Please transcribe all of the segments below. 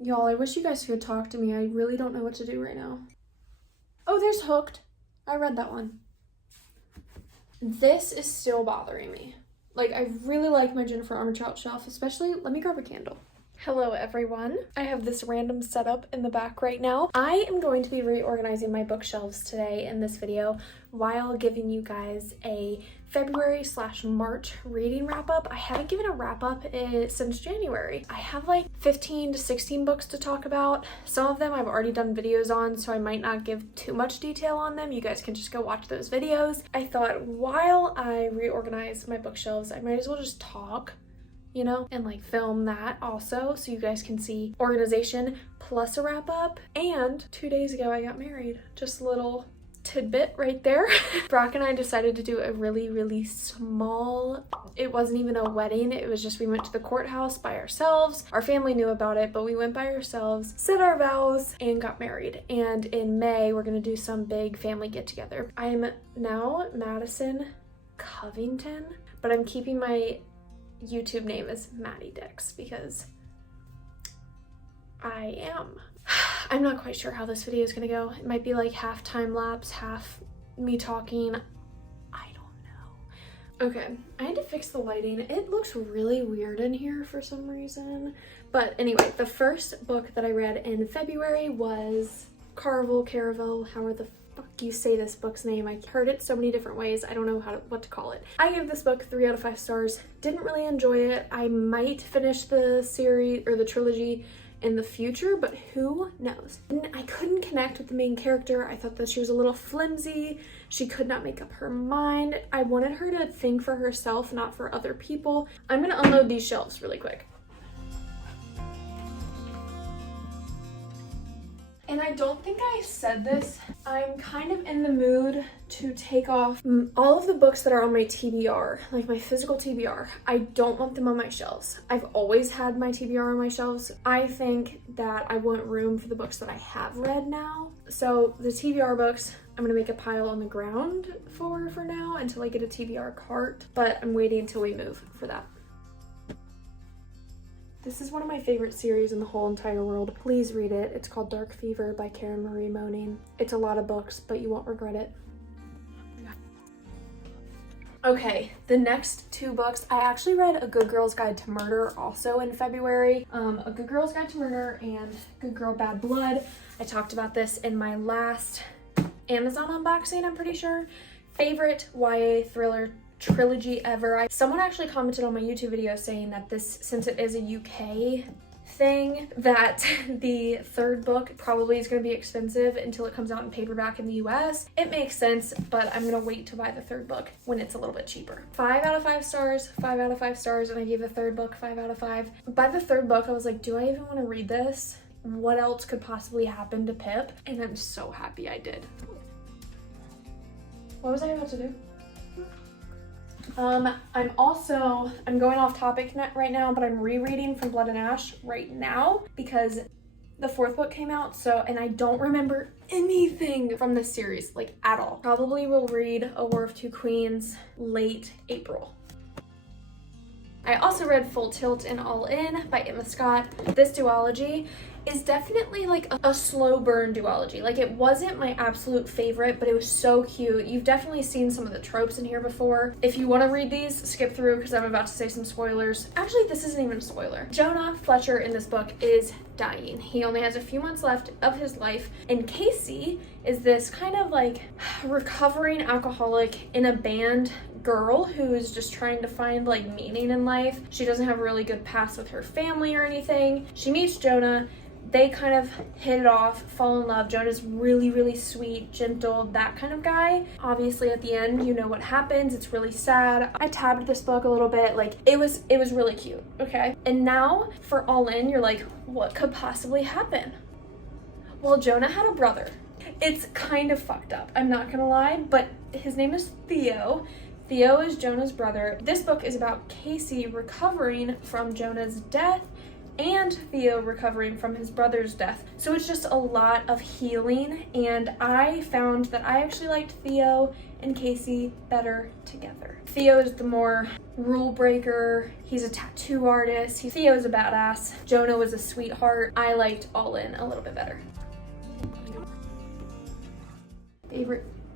Y'all, I wish you guys could talk to me. I really don't know what to do right now. Oh, there's Hooked. I read that one. This is still bothering me. Like, I really like my Jennifer Armentrout shelf, especially, let me grab a candle. Hello everyone. I have this random setup in the back right now. I am going to be reorganizing my bookshelves today in this video while giving you guys a February/March reading wrap up. I haven't given a wrap up since January. I have like 15 to 16 books to talk about. Some of them I've already done videos on, so I might not give too much detail on them. You guys can just go watch those videos. I thought while I reorganize my bookshelves, I might as well just talk, you know, and like film that also so you guys can see organization plus a wrap up. And 2 days ago I got married. Just a little tidbit right there. Brock and I decided to do a really small, it wasn't even a wedding, it was just we went to the courthouse by ourselves. Our family knew about it, but we went by ourselves, said our vows, and got married. And in May we're gonna do some big family get together. I'm now Madison Covington, but I'm keeping my YouTube name as Madi Dix because I am. I'm not quite sure how this video is gonna go. It might be like half time lapse, half me talking. I don't know. Okay, I had to fix the lighting. It looks really weird in here for some reason. But anyway, the first book that I read in February was Caravel, however the fuck you say this book's name. I heard it so many different ways. I don't know what to call it. I gave this book 3 out of 5 stars. Didn't really enjoy it. I might finish the series or the trilogy in the future, but who knows? And I couldn't connect with the main character. I thought that she was a little flimsy. She could not make up her mind. I wanted her to think for herself, not for other people. I'm gonna unload these shelves really quick. And I don't think I said this, I'm kind of in the mood to take off all of the books that are on my TBR, like my physical TBR. I don't want them on my shelves. I've always had my TBR on my shelves. I think that I want room for the books that I have read now. So the TBR books, I'm gonna make a pile on the ground for now until I get a TBR cart, but I'm waiting until we move for that. This is one of my favorite series in the whole entire world. Please read it. It's called Dark Fever by Karen Marie Moning. It's a lot of books, but you won't regret it. Okay, the next 2 books. I actually read A Good Girl's Guide to Murder also in February. A Good Girl's Guide to Murder and Good Girl Bad Blood. I talked about this in my last Amazon unboxing, I'm pretty sure. Favorite YA thriller trilogy ever. Someone actually commented on my YouTube video saying that this, since it is a UK thing, that the 3rd book probably is going to be expensive until it comes out in paperback in the US. It makes sense, but I'm going to wait to buy the 3rd book when it's a little bit cheaper. 5 out of 5 stars, 5 out of 5 stars, and I gave the 3rd book 5 out of 5. By the 3rd book, I was like, do I even want to read this? What else could possibly happen to Pip? And I'm so happy I did. What was I about to do? I'm going off topic right now, but I'm rereading From Blood and Ash right now because the 4th book came out, and I don't remember anything from this series, like at all. Probably will read A War of Two Queens late April. I also read Full Tilt and All In by Emma Scott. This duology is definitely like a slow burn duology. Like, it wasn't my absolute favorite, but it was so cute. You've definitely seen some of the tropes in here before. If you want to read these, skip through because I'm about to say some spoilers. Actually, this isn't even a spoiler. Jonah Fletcher in this book is dying. He only has a few months left of his life, and Casey is this kind of like recovering alcoholic in a band girl who is just trying to find like meaning in life. She doesn't have a really good past with her family or anything. She meets Jonah. They kind of hit it off, fall in love. Jonah's really sweet, gentle, that kind of guy. Obviously at the end, you know what happens. It's really sad. I tabbed this book a little bit. Like, it was really cute, okay? And now for All In, you're like, what could possibly happen? Well, Jonah had a brother. It's kind of fucked up, I'm not gonna lie, but his name is Theo. Theo is Jonah's brother. This book is about Casey recovering from Jonah's death and Theo recovering from his brother's death. So it's just a lot of healing, and I found that I actually liked Theo and Casey better together. Theo is the more rule breaker. He's a tattoo artist. Theo is a badass. Jonah was a sweetheart. I liked All In a little bit better.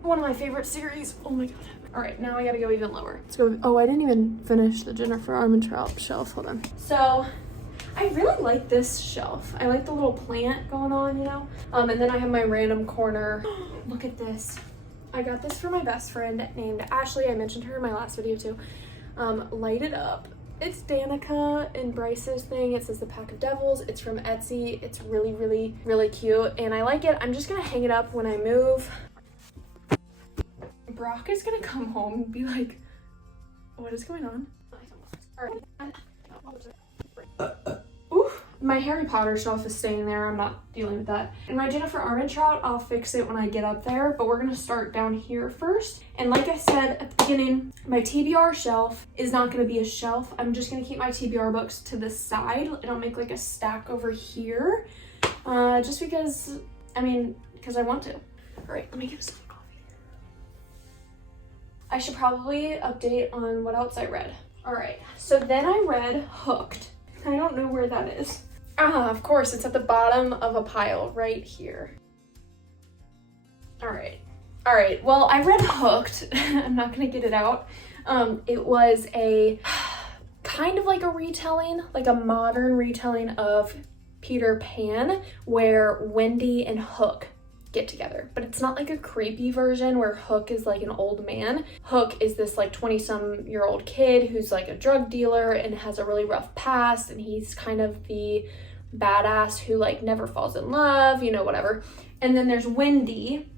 One of my favorite series. Oh my god. All right, now I gotta go even lower. Let's go. Oh, I didn't even finish the Jennifer Armentrout shelf. Hold on. So I really like this shelf. I like the little plant going on, you know? And then I have my random corner. Look at this. I got this for my best friend named Ashley. I mentioned her in my last video too. Light It Up. It's Danica and Bryce's thing. It says The Pack of Devils. It's from Etsy. It's really, really, really cute. And I like it. I'm just gonna hang it up when I move. Brock is gonna come home and be like, what is going on? Oof. My Harry Potter shelf is staying there. I'm not dealing with that. And my Jennifer Armentrout, I'll fix it when I get up there, but we're gonna start down here first. And like I said at the beginning, my TBR shelf is not gonna be a shelf. I'm just gonna keep my TBR books to the side, and I'll make like a stack over here. Just because, because I want to. All right, let me get some coffee. I should probably update on what else I read. All right, so then I read Hooked. I don't know where that is. Of course, it's at the bottom of a pile right here. All right, well, I read Hooked. I'm not gonna get it out. It was a kind of like a retelling, like a modern retelling of Peter Pan, where Wendy and Hook get together, but it's not like a creepy version where Hook is like an old man. Hook is this like 20-some-year-old kid who's like a drug dealer and has a really rough past, and he's kind of the badass who like never falls in love, you know, whatever. And then there's Wendy,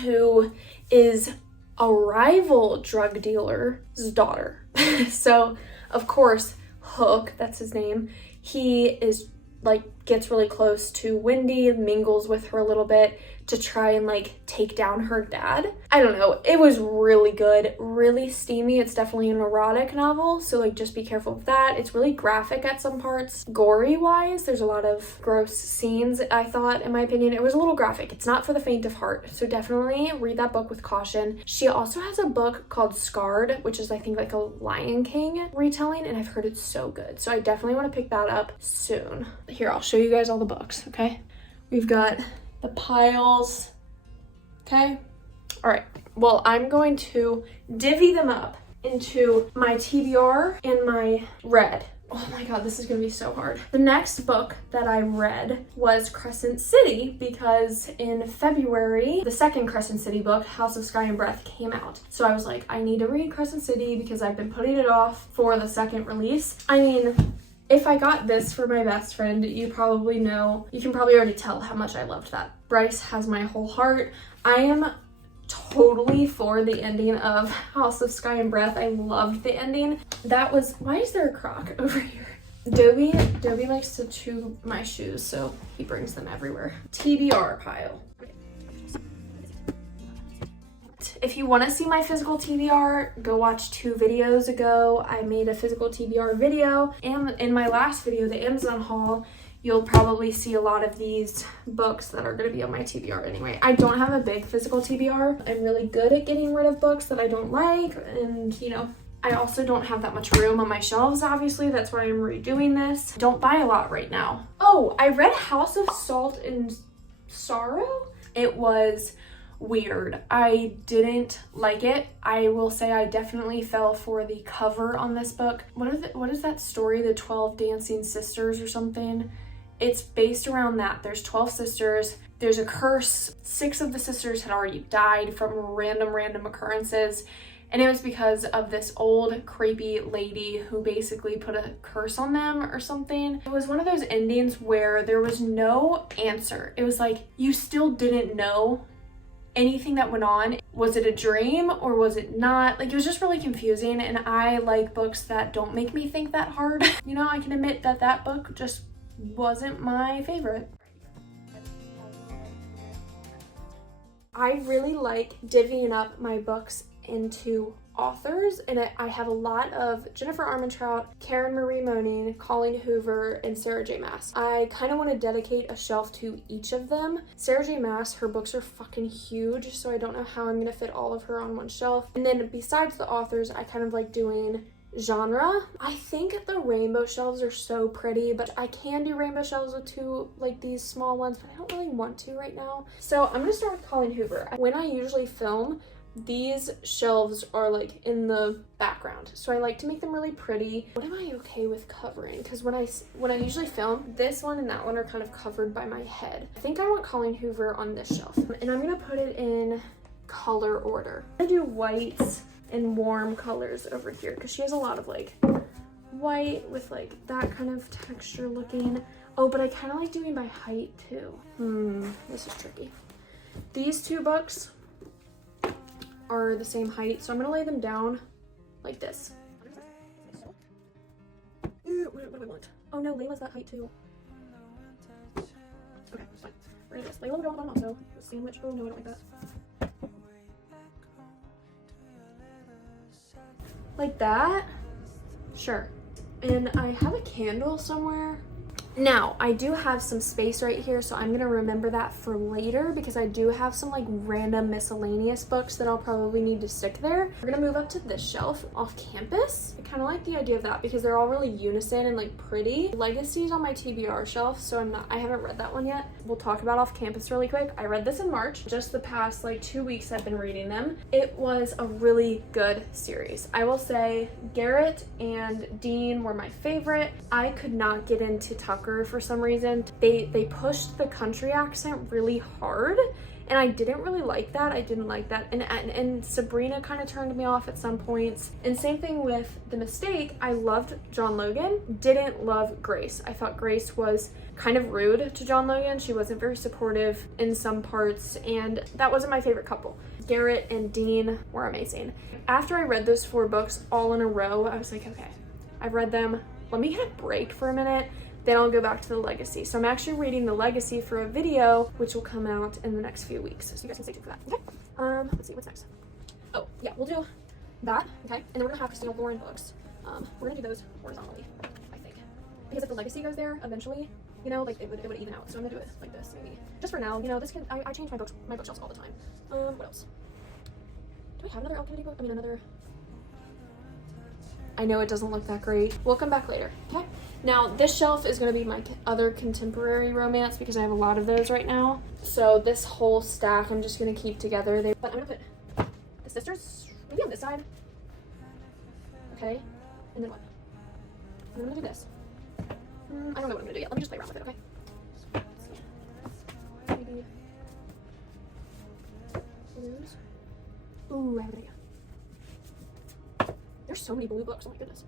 who is a rival drug dealer's daughter. So of course Hook, that's his name, he is like gets really close to Wendy, mingles with her a little bit to try and like take down her dad. I don't know, it was really good, really steamy. It's definitely an erotic novel, so like just be careful of that. It's really graphic at some parts. Gory wise, there's a lot of gross scenes. I thought, in my opinion, it was a little graphic. It's not for the faint of heart, so definitely read that book with caution. She also has a book called Scarred, which is I think like a Lion King retelling, and I've heard it's so good, so I definitely want to pick that up soon. Here, I'll show you guys all the books, okay? We've got the piles, okay? All right, well, I'm going to divvy them up into my TBR and my read. Oh my god, this is gonna be so hard. The next book that I read was Crescent City, because in February, the second Crescent City book, House of Sky and Breath, came out. So I was like, I need to read Crescent City because I've been putting it off for the second release. I mean, if I got this for my best friend, you probably know, you can probably already tell how much I loved that. Bryce has my whole heart. I am totally for the ending of House of Sky and Breath. I loved the ending. That was, why is there a croc over here? Dobie likes to chew my shoes, so he brings them everywhere. TBR pile. If you want to see my physical TBR, go watch 2 videos ago. I made a physical TBR video, and in my last video, the Amazon haul, you'll probably see a lot of these books that are going to be on my TBR anyway. I don't have a big physical TBR. I'm really good at getting rid of books that I don't like, and you know, I also don't have that much room on my shelves, obviously. That's why I'm redoing this. Don't buy a lot right now. Oh, I read House of Salt and Sorrow. It was weird. I didn't like it. I will say I definitely fell for the cover on this book. What is that story? The 12 Dancing Sisters or something? It's based around that. There's 12 sisters. There's a curse. 6 of the sisters had already died from random occurrences. And it was because of this old creepy lady who basically put a curse on them or something. It was one of those endings where there was no answer. It was like you still didn't know anything that went on. Was it a dream or was it not? Like, it was just really confusing, and I like books that don't make me think that hard. You know, I can admit that that book just wasn't my favorite. I really like divvying up my books into authors, and I have a lot of Jennifer Armentrout, Karen Marie Moning, Colleen Hoover, and Sarah J. Maas. I kind of want to dedicate a shelf to each of them. Sarah J. Maas, her books are fucking huge, so I don't know how I'm going to fit all of her on one shelf. And then besides the authors, I kind of like doing genre. I think the rainbow shelves are so pretty, but I can do rainbow shelves with two, like these small ones, but I don't really want to right now. So I'm gonna start with Colleen Hoover. When I usually film, these shelves are like in the background, so I like to make them really pretty. What am I okay with covering? Because when I usually film, this one and that one are kind of covered by my head. I think I want Colleen Hoover on this shelf, and I'm gonna put it in color order. I'm gonna do whites and warm colors over here because she has a lot of like white with like that kind of texture looking. Oh, but I kind of like doing by height too. This is tricky. These two books are the same height, so I'm gonna lay them down like this. What do I want? Oh no, Layla's that height too. Okay, fine. We're gonna just Layla will go on the bottom also. Sandwich. Oh no, I don't like that. Like that? Sure. And I have a candle somewhere. Now, I do have some space right here, so I'm gonna remember that for later because I do have some like random miscellaneous books that I'll probably need to stick there. We're gonna move up to this shelf off campus. I kind of like the idea of that because they're all really unison and like pretty. Legacy's on my TBR shelf, so I haven't read that one yet. We'll talk about off campus really quick. I read this in March. Just the past like 2 weeks I've been reading them. It was a really good series. I will say Garrett and Dean were my favorite. I could not get into Tucker for some reason. They pushed the country accent really hard, and I didn't really like that. I didn't like that. And Sabrina kind of turned me off at some points. And same thing with The Mistake. I loved John Logan, didn't love Grace. I thought Grace was kind of rude to John Logan. She wasn't very supportive in some parts, and that wasn't my favorite couple. Garrett and Dean were amazing. After I read those 4 books all in a row, I was like, okay, I've read them. Let me get a break for a minute. Then I'll go back to the Legacy. So I'm actually reading the Legacy for a video, which will come out in the next few weeks. So you guys can stay tuned for that, okay? Let's see, what's next? Oh, yeah, we'll do that, okay? And then we're gonna have Christina Lauren books. We're gonna do those horizontally, I think. Because if the Legacy goes there eventually, you know, like it would even out. So I'm gonna do it like this, maybe. Just for now, you know, I change my bookshelves all the time. What else? Do I have another Kennedy book? I mean, another... I know it doesn't look that great. We'll come back later, okay? Now, this shelf is going to be my other contemporary romance because I have a lot of those right now. So this whole stack I'm just going to keep together. But I'm going to put the sisters maybe on this side. Okay? And then what? And then I'm going to do this. I don't know what I'm going to do yet. Let me just play around with it, okay? Maybe blues. Ooh, I have an idea. There's so many blue books. Oh my goodness.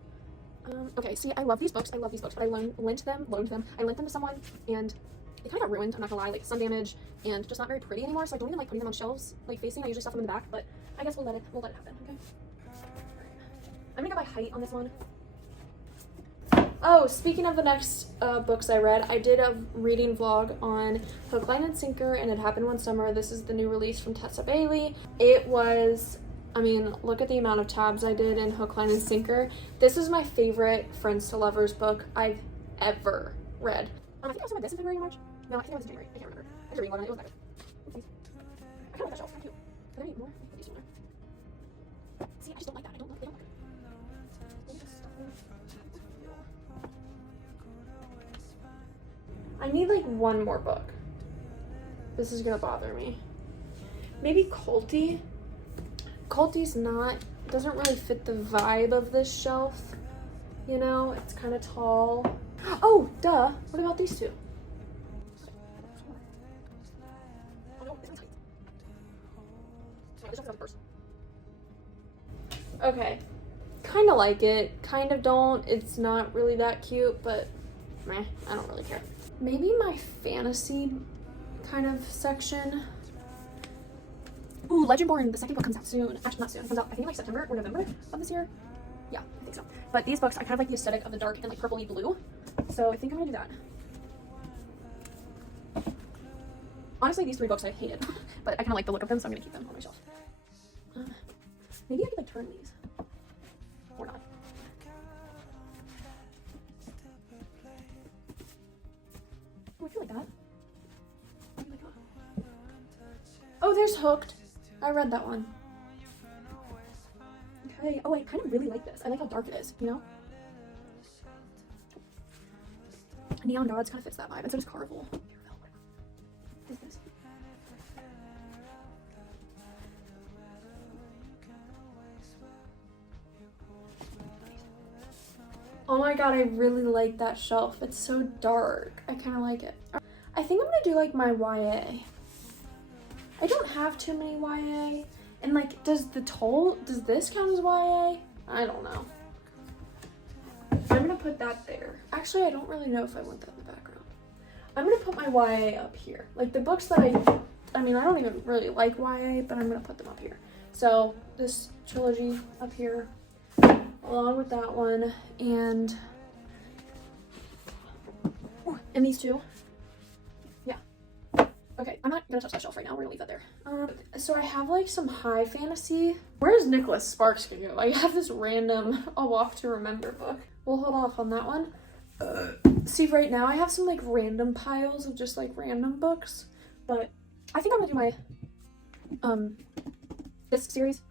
Okay, see, I love these books, but I lent them to someone, and they kind of got ruined, I'm not gonna lie, like sun damage, and just not very pretty anymore, so I don't even like putting them on shelves, like facing. I usually stuff them in the back, but I guess we'll let it happen, okay? I'm gonna go by height on this one. Oh, speaking of the next books I read, I did a reading vlog on Hook, Line, and Sinker, and It Happened One Summer. This is the new release from Tessa Bailey. It was... I mean, look at the amount of tabs I did in Hook, Line, and Sinker. This is my favorite Friends to Lovers book I've ever read. I think I also read this in February or March. No, I think it was in January. I can't remember. I did read one and it was better. Oopsies. I kind of like that shelf. How cute. Are there any more? Put these two in there. See, I just don't like that. They don't look. Maybe just stuff them. I need like one more book. This is gonna bother me. Maybe Culty. Culty's doesn't really fit the vibe of this shelf, you know, it's kind of tall. Oh, duh, what about these two? Okay, kind of like it, kind of don't. It's not really that cute, but meh, I don't really care. Maybe my fantasy kind of section. Ooh, Legendborn, the second book comes out soon. Actually, not soon. It comes out, I think, like September or November of this year. Yeah, I think so. But these books, I kind of like the aesthetic of the dark and like purpley blue. So I think I'm gonna do that. Honestly, these 3 books I hated, but I kind of like the look of them, so I'm gonna keep them on my shelf. Maybe I could like turn these. I like that. Oh, there's Hooked. I read that one. Okay. Oh, I kind of really like this. I like how dark it is, you know? Neon Gods kind of fits that vibe, and so does Carnival. What is this? Oh my god, I really like that shelf. It's so dark. I kind of like it. I think I'm gonna do like my YA. I don't have too many YA. And like, does this count as YA? I don't know. I'm gonna put that there. Actually, I don't really know if I want that in the background. I'm gonna put my YA up here. Like the books that I mean, I don't even really like YA, but I'm gonna put them up here. So this trilogy up here, along with that one, and these two. Yeah. Okay, I'm not gonna touch that shelf right now. We're gonna leave that there. So I have like some high fantasy. Where's Nicholas Sparks gonna go? I have this random A Walk to Remember book. We'll hold off on that one. See, right now I have some like random piles of just like random books, but I think I'm gonna do my disc series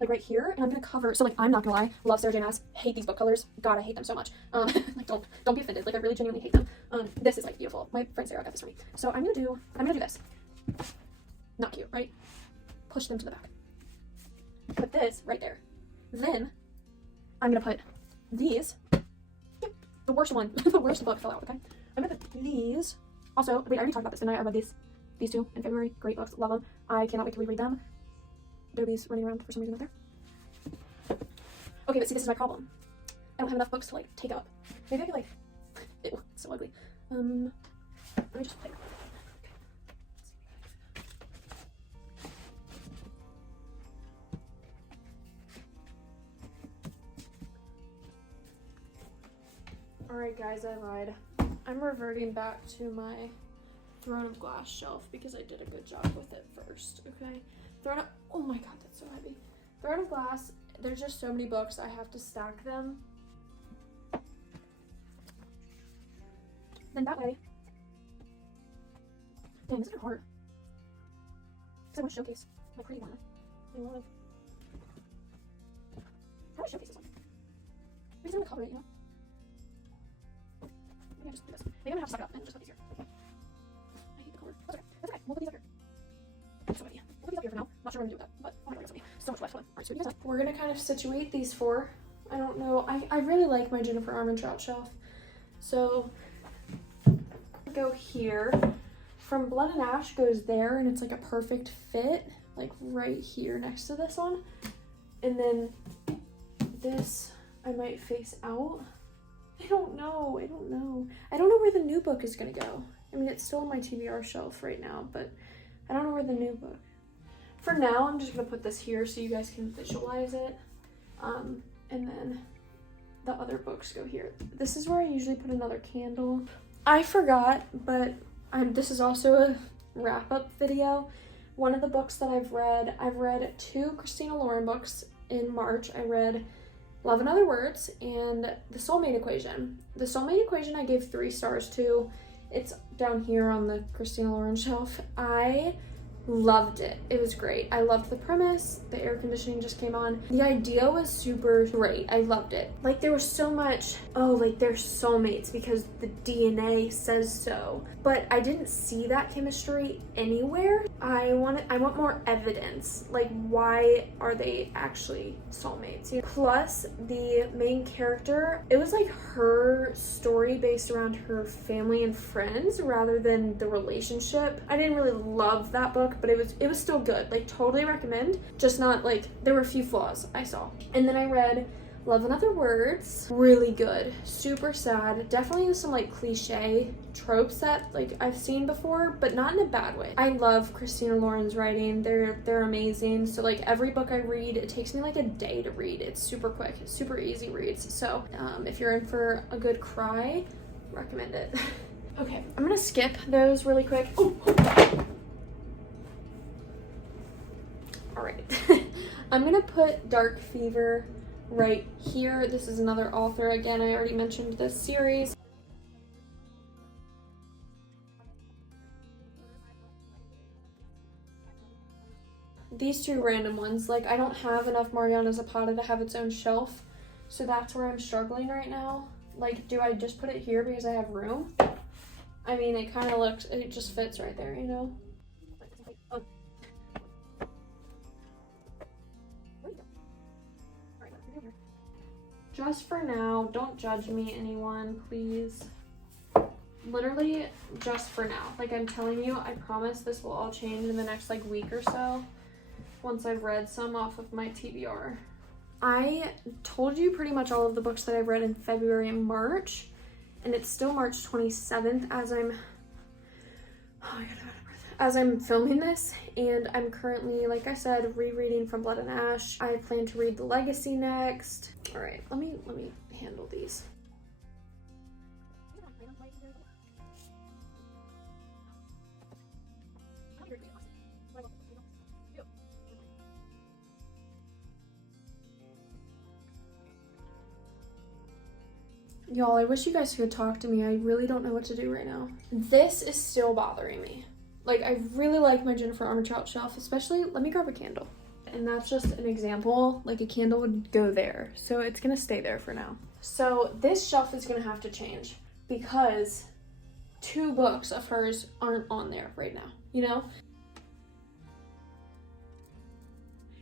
like right here, and I'm gonna cover. So like, I'm not gonna lie, love Sarah J Maas, hate these book colors. God, I hate them so much. Like don't be offended. Like I really genuinely hate them. This is like beautiful. My friend Sarah got this for me. So I'm gonna do this. Not cute, right? Push them to the back. Put this right there. Then I'm gonna put these. Yep, the worst one. The worst book fell out. Okay. I'm gonna put these. Also, wait, I already talked about this, didn't I? I read these two in February. Great books, love them. I cannot wait to reread them. Dobie's running around for some reason out there. Okay, but see, this is my problem. I don't have enough books to like take up. Maybe I could like. Ew, it's so ugly. Let me just play. Alright guys, I lied. I'm reverting back to my Throne of Glass shelf because I did a good job with it first, okay? Oh my god, that's so heavy. Throne of Glass, there's just so many books, I have to stack them. Then that way. Dang, this is hard. Because I want to showcase my pretty one. How do I showcase this one? We just want to color it, you know? Maybe I just do this. Maybe I'm gonna have to suck it up and just put these here. I hate the color. That's okay. That's okay. We'll put these up here. So many. We'll put these up here for now. Not sure what I'm gonna do with that, but oh my god, we got so much left. Alright, so you guys, we're gonna kind of situate these four. I don't know. I really like my Jennifer Armentrout shelf. So go here. From Blood and Ash goes there, and it's like a perfect fit, like right here next to this one. And then this I might face out. I don't know. I don't know where the new book is gonna go. I mean, it's still on my TBR shelf right now, but I don't know where the new book. For now, I'm just gonna put this here so you guys can visualize it. And then the other books go here. This is where I usually put another candle. I forgot, but this is also a wrap-up video. One of the books that I've read 2 Christina Lauren books in March. I read Love and Other Words and The Soulmate Equation. The Soulmate Equation I gave 3 stars to. It's down here on the Christina Lauren shelf. I loved it. It was great. I loved the premise. The air conditioning just came on. The idea was super great. I loved it. Like there was so much, oh, like they're soulmates because the DNA says so. But I didn't see that chemistry anywhere. I want more evidence. Like why are they actually soulmates? Plus the main character, it was like her story based around her family and friends rather than the relationship. I didn't really love that book, but it was still good. Like totally recommend. Just not like, there were a few flaws I saw. And then I read Love and Other Words. Really good. Super sad. Definitely some like cliche tropes that like I've seen before, but not in a bad way. I love Christina Lauren's writing. They're amazing. So like every book I read, it takes me like a day to read. It's super quick, super easy reads. So if you're in for a good cry, recommend it. Okay, I'm gonna skip those really quick. Oh. All right. I'm gonna put Dark Fever right here. This is another author. Again, I already mentioned this series. these two random ones. Like, I don't have enough Mariana Zapata to have its own shelf, so that's where I'm struggling right now. Like, do I just put it here because I have room? I mean, it kind of looks, it just fits right there, you know? Just for now, don't judge me, anyone, please. Literally, just for now. Like, I'm telling you, I promise this will all change in the next, like, week or so, once I've read some off of my TBR. I told you pretty much all of the books that I've read in February and March, and it's still March 27th as I'm filming this, and I'm currently, like I said, rereading From Blood and Ash. I plan to read The Legacy next. All right, let me handle these. Y'all, I wish you guys could talk to me. I really don't know what to do right now. This is still bothering me. Like, I really like my Jennifer Armentrout shelf, especially, let me grab a candle. And that's just an example, like a candle would go there. So it's gonna stay there for now. So this shelf is gonna have to change because 2 books of hers aren't on there right now, you know?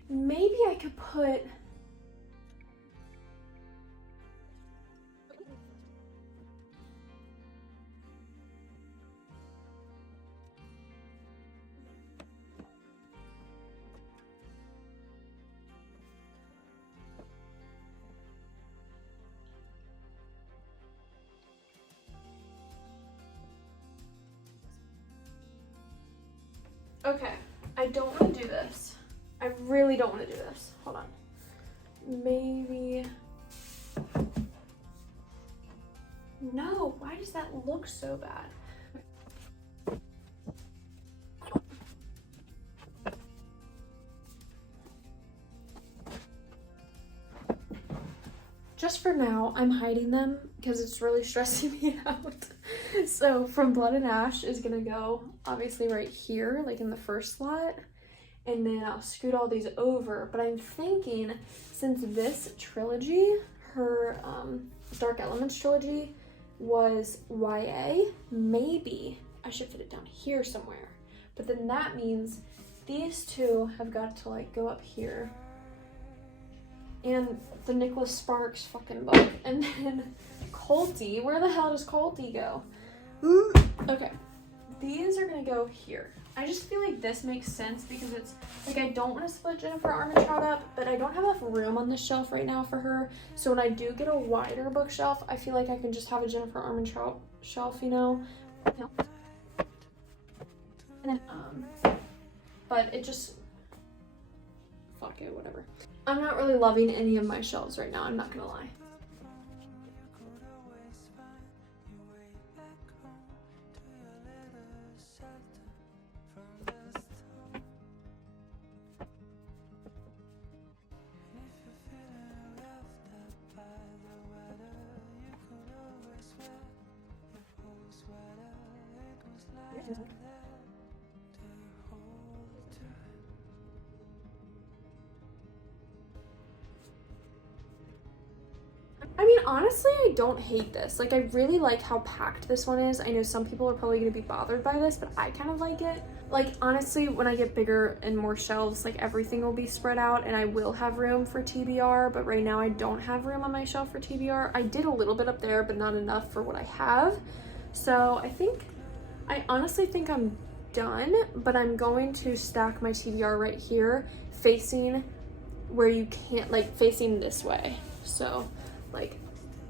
Maybe I could put, okay, I don't want to do this. I really don't want to do this. Hold on. Maybe. No, why does that look so bad? Just for now, I'm hiding them because it's really stressing me out. So From Blood and Ash is gonna go obviously right here, like in the first slot, and then I'll scoot all these over. But I'm thinking, since this trilogy, her Dark Elements trilogy, was YA, maybe I should fit it down here somewhere. But then that means these two have got to like go up here. And the Nicholas Sparks fucking book. And then Colty, where the hell does Colty go? Okay, these are gonna go here. I just feel like this makes sense because it's like, I don't want to split Jennifer Armentrout up, but I don't have enough room on this shelf right now for her. So when I do get a wider bookshelf, I feel like I can just have a Jennifer Armentrout shelf, you know? And then, but it just, fuck it, whatever. I'm not really loving any of my shelves right now, I'm not gonna lie. I mean, honestly, I don't hate this. Like, I really like how packed this one is. I know some people are probably going to be bothered by this, but I kind of like it. Like, honestly, when I get bigger and more shelves, like, everything will be spread out and I will have room for TBR, but right now I don't have room on my shelf for TBR. I did a little bit up there, but not enough for what I have. So I honestly think I'm done, but I'm going to stack my TBR right here, facing where you can't, like, facing this way. So, like,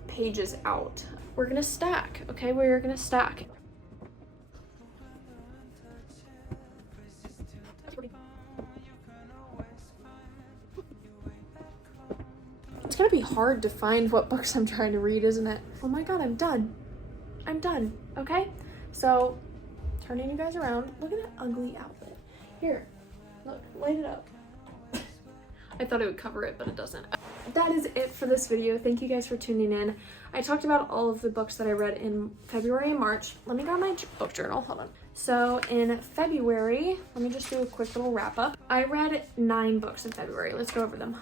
pages out. We're gonna stack, okay? We're gonna stack. It's gonna be hard to find what books I'm trying to read, isn't it? Oh my god, I'm done. I'm done, okay? So, turning you guys around, look at that ugly outfit. Here, look, light it up. I thought it would cover it, but it doesn't. That is it for this video. Thank you guys for tuning in. I talked about all of the books that I read in February and March. Let me grab my book journal, hold on. So in February, let me just do a quick little wrap up. I read 9 books in February. Let's go over them.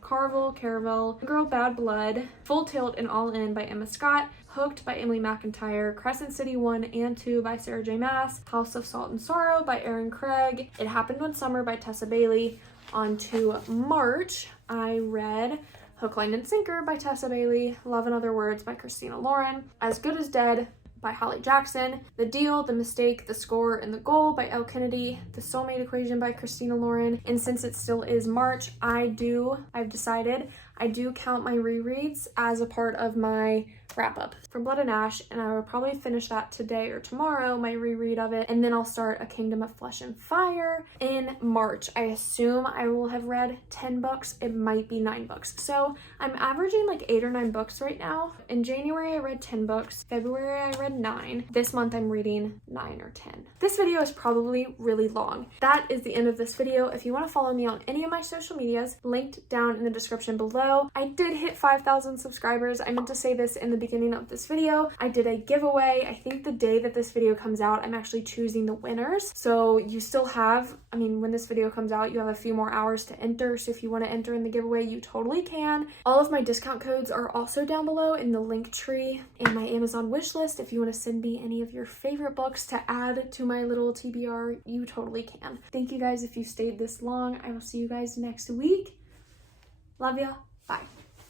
Caravel, Girl Bad Blood, Full Tilt and All In by Emma Scott, Hooked by Emily McIntyre, Crescent City 1 and 2 by Sarah J. Maas, House of Salt and Sorrow by Erin Craig, It Happened One Summer by Tessa Bailey. On to March, I read Hook, Line, and Sinker by Tessa Bailey, Love and Other Words by Christina Lauren, As Good as Dead by Holly Jackson, The Deal, The Mistake, The Score, and The Goal by Elle Kennedy, The Soulmate Equation by Christina Lauren. And since it still is March, I've decided I do count my rereads as a part of my wrap up from Blood and Ash, and I will probably finish that today or tomorrow, my reread of it, and then I'll start A Kingdom of Flesh and Fire in March. I assume I will have read 10 books. It might be 9 books. So I'm averaging like 8 or 9 books right now. In January, I read 10 books. February, I read 9. This month, I'm reading 9 or 10. This video is probably really long. That is the end of this video. If you want to follow me on any of my social medias, linked down in the description below. I did hit 5,000 subscribers. I meant to say this in the beginning of this video. I did a giveaway. I think the day that this video comes out, I'm actually choosing the winners. So you still have, when this video comes out, you have a few more hours to enter. So if you want to enter in the giveaway, you totally can. All of my discount codes are also down below in the link tree in my Amazon wish list. If you want to send me any of your favorite books to add to my little TBR, you totally can. Thank you guys if you stayed this long. I will see you guys next week. Love ya. Bye.